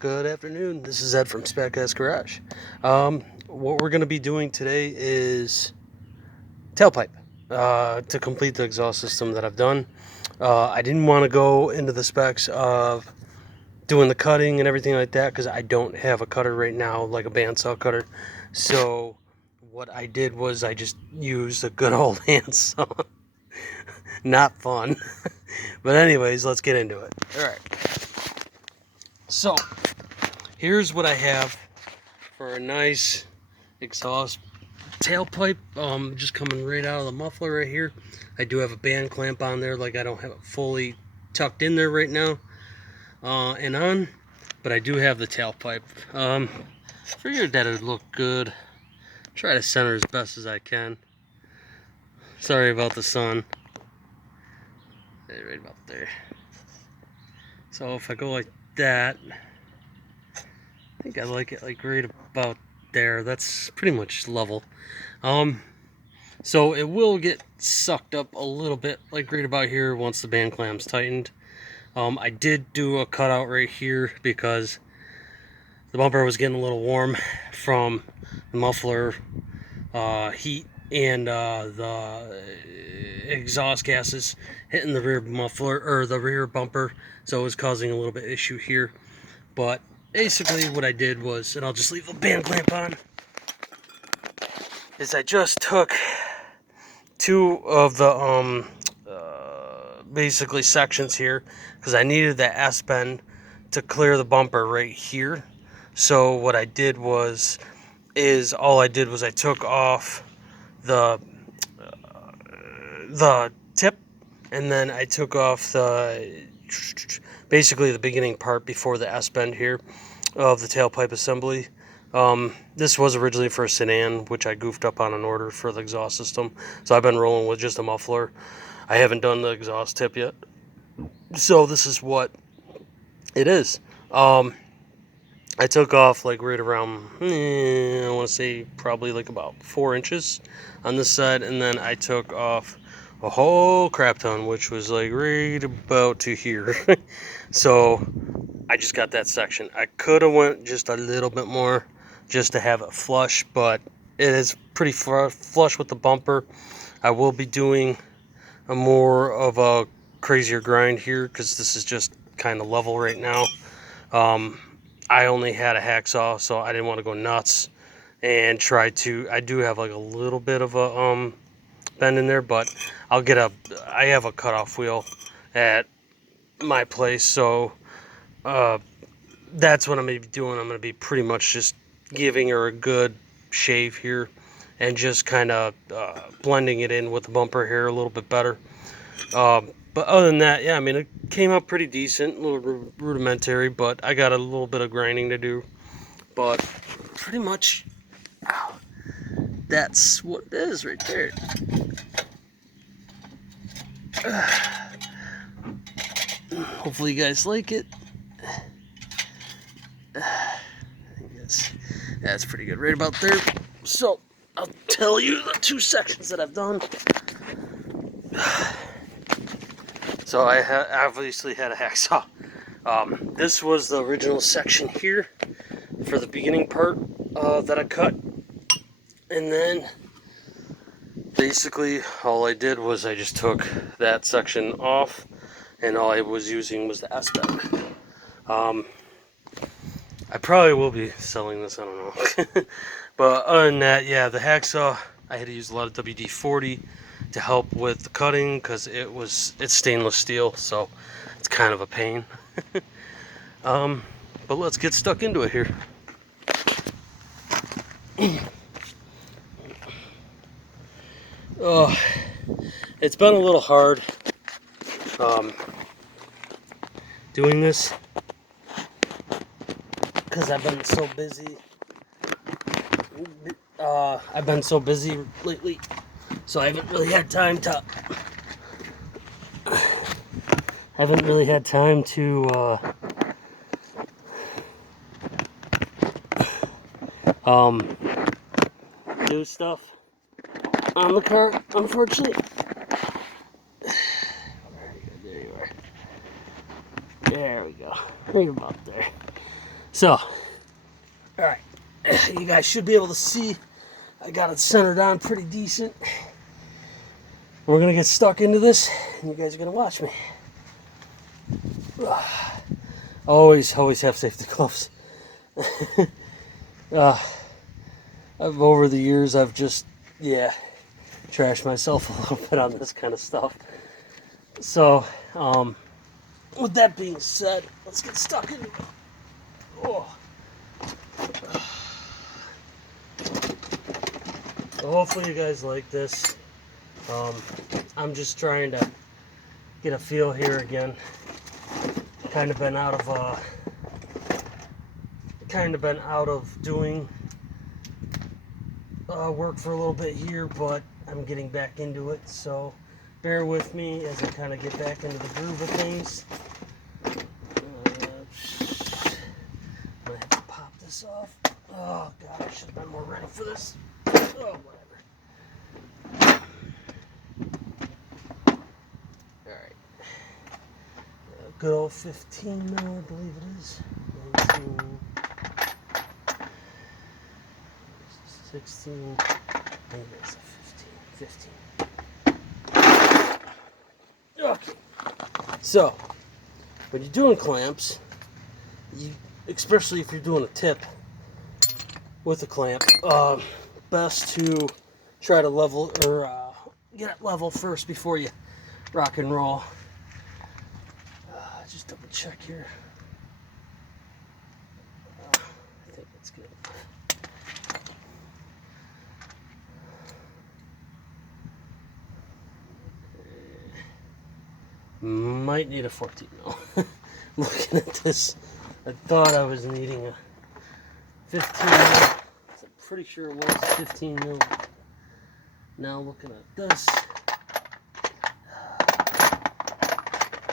Good afternoon. This is Ed from Spec Garage. What we're going to be doing today is tailpipe to complete the exhaust system that I've done. I didn't want to go into the specs of doing the cutting and everything like that because I don't have a cutter right now, like a bandsaw cutter. So what I did was I just used a good old handsaw. Not fun. But anyways, let's get into it. All right. So here's what I have for a nice exhaust tailpipe, just coming right out of the muffler right here. I do have a band clamp on there, like I don't have it fully tucked in there right now and on, but I do have the tailpipe. Figured that it would look good. Try to center as best as I can. Sorry about the sun. Right about there. So if I go like that, I think I like it like right about there. That's pretty much level. So it will get sucked up a little bit, like right about here once the band clamp's tightened. I did do a cutout right here because the bumper was getting a little warm from the muffler heat and the exhaust gases hitting the rear muffler or the rear bumper, so it was causing a little bit of issue here. But basically what I did was, and I'll just leave the band clamp on, is I just took two of the basically sections here because I needed the S-bend to clear the bumper right here. So what I did was I took off the tip, and then I took off basically the beginning part before the S-bend here of the tailpipe assembly. This was originally for a sedan, which I goofed up on an order for the exhaust system. So I've been rolling with just a muffler. I haven't done the exhaust tip yet. So this is what it is. I took off like right around, I want to say probably like about 4 inches on this side. And then I took off a whole crap ton, which was like right about to here. So I just got that section. I could have went just a little bit more just to have it flush, but it is pretty flush with the bumper. I will be doing a more of a crazier grind here because this is just kind of level right now. I only had a hacksaw, so I didn't want to go nuts and I do have like a little bit of a bend in there, but I have a cutoff wheel at my place, so that's what I'm going to be doing. I'm going to be pretty much just giving her a good shave here and just kind of blending it in with the bumper here a little bit better. But other than that, yeah, I mean, it came out pretty decent, a little rudimentary, but I got a little bit of grinding to do. But pretty much, that's what it is right there. Hopefully you guys like it. That's pretty good right about there. So I'll tell you the two sections that I've done. So I obviously had a hacksaw. This was the original section here for the beginning part that I cut. And then basically all I did was I just took that section off, and all I was using was the S-bend. I probably will be selling this, I don't know. But other than that, yeah, the hacksaw, I had to use a lot of WD-40 to help with the cutting because it's stainless steel, so it's kind of a pain. But let's get stuck into it here. Oh, it's been a little hard doing this because I've been so busy. I've been so busy lately, so I haven't really had time to do stuff on the car, unfortunately. There you are. There we go. Right about there. So, alright, you guys should be able to see I got it centered on pretty decent. We're going to get stuck into this, and you guys are going to watch me. Always have safety gloves. Over the years, I've just, trashed myself a little bit on this kind of stuff. So, with that being said, let's get stuck into it. Oh. So hopefully you guys like this. I'm just trying to get a feel here again. Kind of been out of doing work for a little bit here, but I'm getting back into it, so bear with me as I kind of get back into the groove of things. I have to pop this off. Oh god, I should have been more ready for this. Oh, whatever. Alright. Good old 15 mil, I believe it is. 19, 16, maybe it's a 15. Okay. So, when you're doing clamps, especially if you're doing a tip with a clamp, best to try to level or get it level first before you rock and roll. Just double check here. I think that's good. Might need a 14 mil. Looking at this, I thought I was needing a 15 mil. I'm pretty sure it was 15 mil. Now looking at this.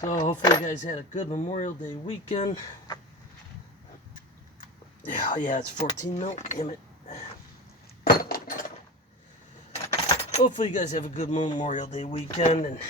So hopefully you guys had a good Memorial Day weekend. Yeah, it's 14 mil. Damn it. Hopefully you guys have a good Memorial Day weekend and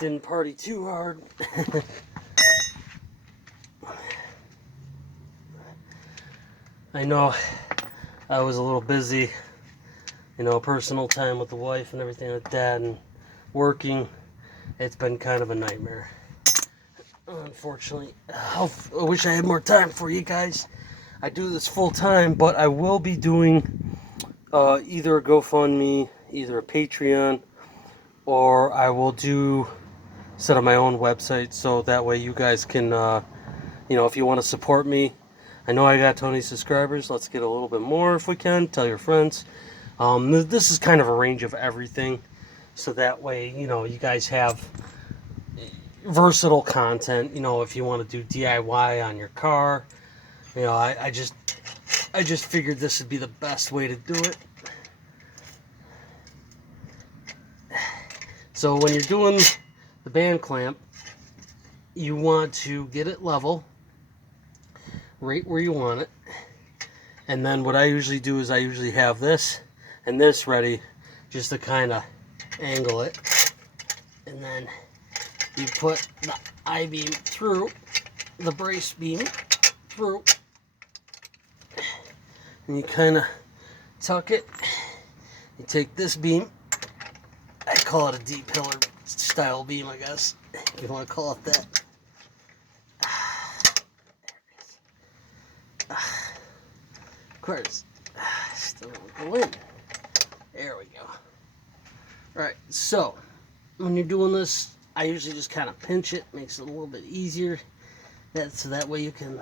didn't party too hard. I know I was a little busy, personal time with the wife and everything like that, and working. It's been kind of a nightmare. Unfortunately, I wish I had more time for you guys. I do this full time, but I will be doing either a GoFundMe, either a Patreon, or I will set up my own website, so that way you guys can, if you want to support me. I know I got 20 subscribers. Let's get a little bit more if we can. Tell your friends. This is kind of a range of everything, so that way, you guys have versatile content. If you want to do DIY on your car, I just figured this would be the best way to do it. So when you're doing the band clamp, you want to get it level right where you want it. And then what I usually do is I usually have this and this ready just to kind of angle it. And then you put the I-beam through, the brace beam through, and you kind of tuck it. You take this beam, I call it a D-pillar style beam, I guess, if you want to call it that. Of course, still won't go in. There we go. Alright, so when you're doing this, I usually just kind of pinch it, makes it a little bit easier. So that way you can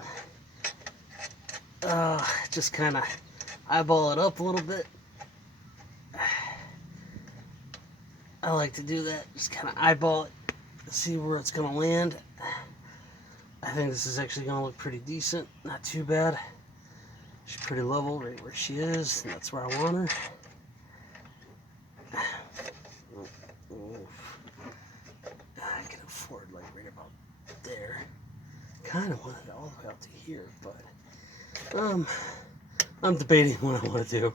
just kind of eyeball it up a little bit. I like to do that, just kind of eyeball it, see where it's going to land. I think this is actually going to look pretty decent, not too bad. She's pretty level right where she is, and that's where I want her. I can afford like right about there. Kind of want it all the way out to here, but I'm debating what I want to do.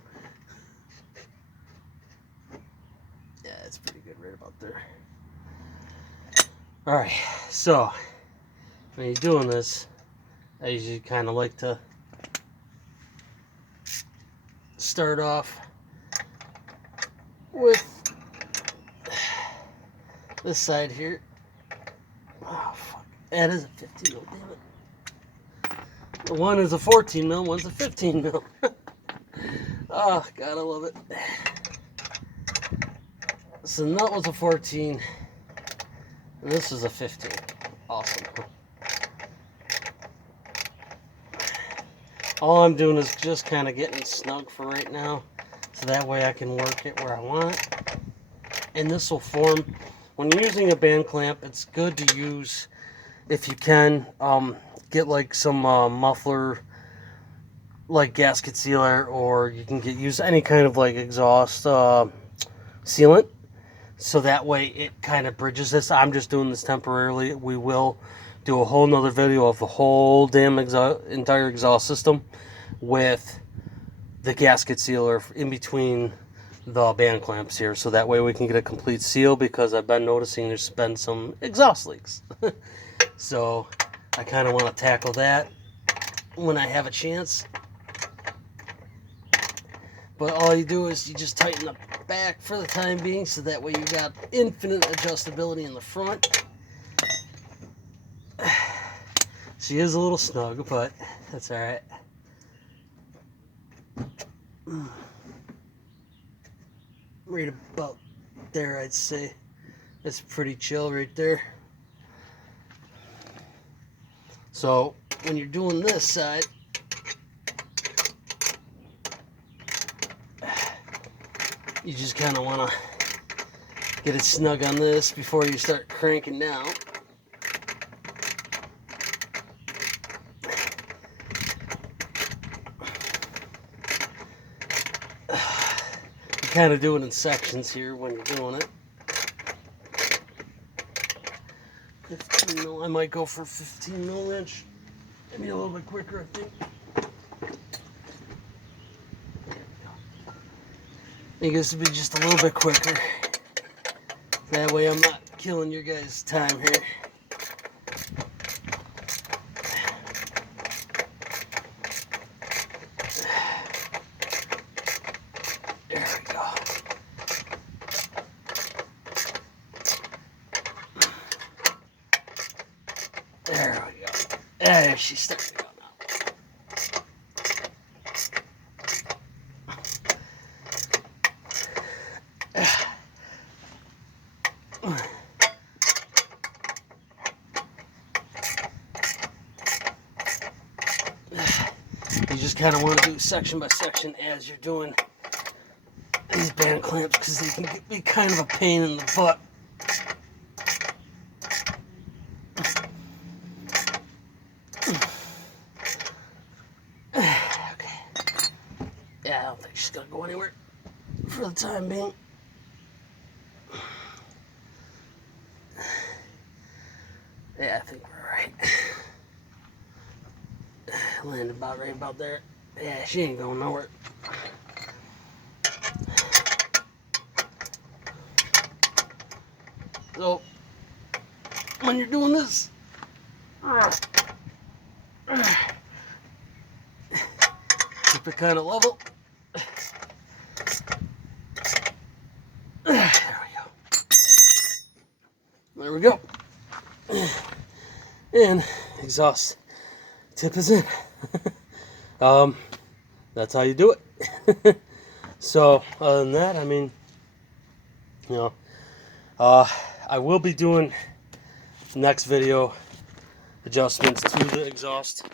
Yeah, it's pretty good right about there. Alright, so when you're doing this, I usually kind of like to start off with this side here. Oh, fuck. That is a 15 mil, damn it. One is a 14 mil, one's a 15 mil. Oh, God, I love it. So that was a 14, and this is a 15. Awesome. All I'm doing is just kind of getting snug for right now, so that way I can work it where I want it. And this will form, when you're using a band clamp, it's good to use, if you can, get like some muffler, like gasket sealer, or you can use any kind of like exhaust sealant, so that way it kind of bridges this. I'm just doing this temporarily. We will do a whole nother video of the whole damn entire exhaust system with the gasket sealer in between the band clamps here, so that way we can get a complete seal, because I've been noticing there's been some exhaust leaks. So I kind of want to tackle that when I have a chance. But all you do is you just tighten the back for the time being, so that way you got infinite adjustability in the front. She is a little snug, but that's alright. Right about there, I'd say. That's pretty chill right there. So when you're doing this side, you just kind of want to get it snug on this before you start cranking down. You kind of do it in sections here when you're doing it. 15 mil, I might go for 15 mil inch. Maybe a little bit quicker, I think. I think this would be just a little bit quicker. That way I'm not killing your guys' time here. There we go. There we go. There she's starting to go now. You just kind of want to do section by section as you're doing these band clamps, because they can be kind of a pain in the butt. Okay. Yeah, I don't think she's gonna go anywhere for the time being. Yeah, I think we're right. Landed about right about there. Yeah, she ain't going nowhere. So, when you're doing this, keep it kind of level. There we go. And exhaust tip is in. That's how you do it. So other than that, I mean, you know, I will be doing next video adjustments to the exhaust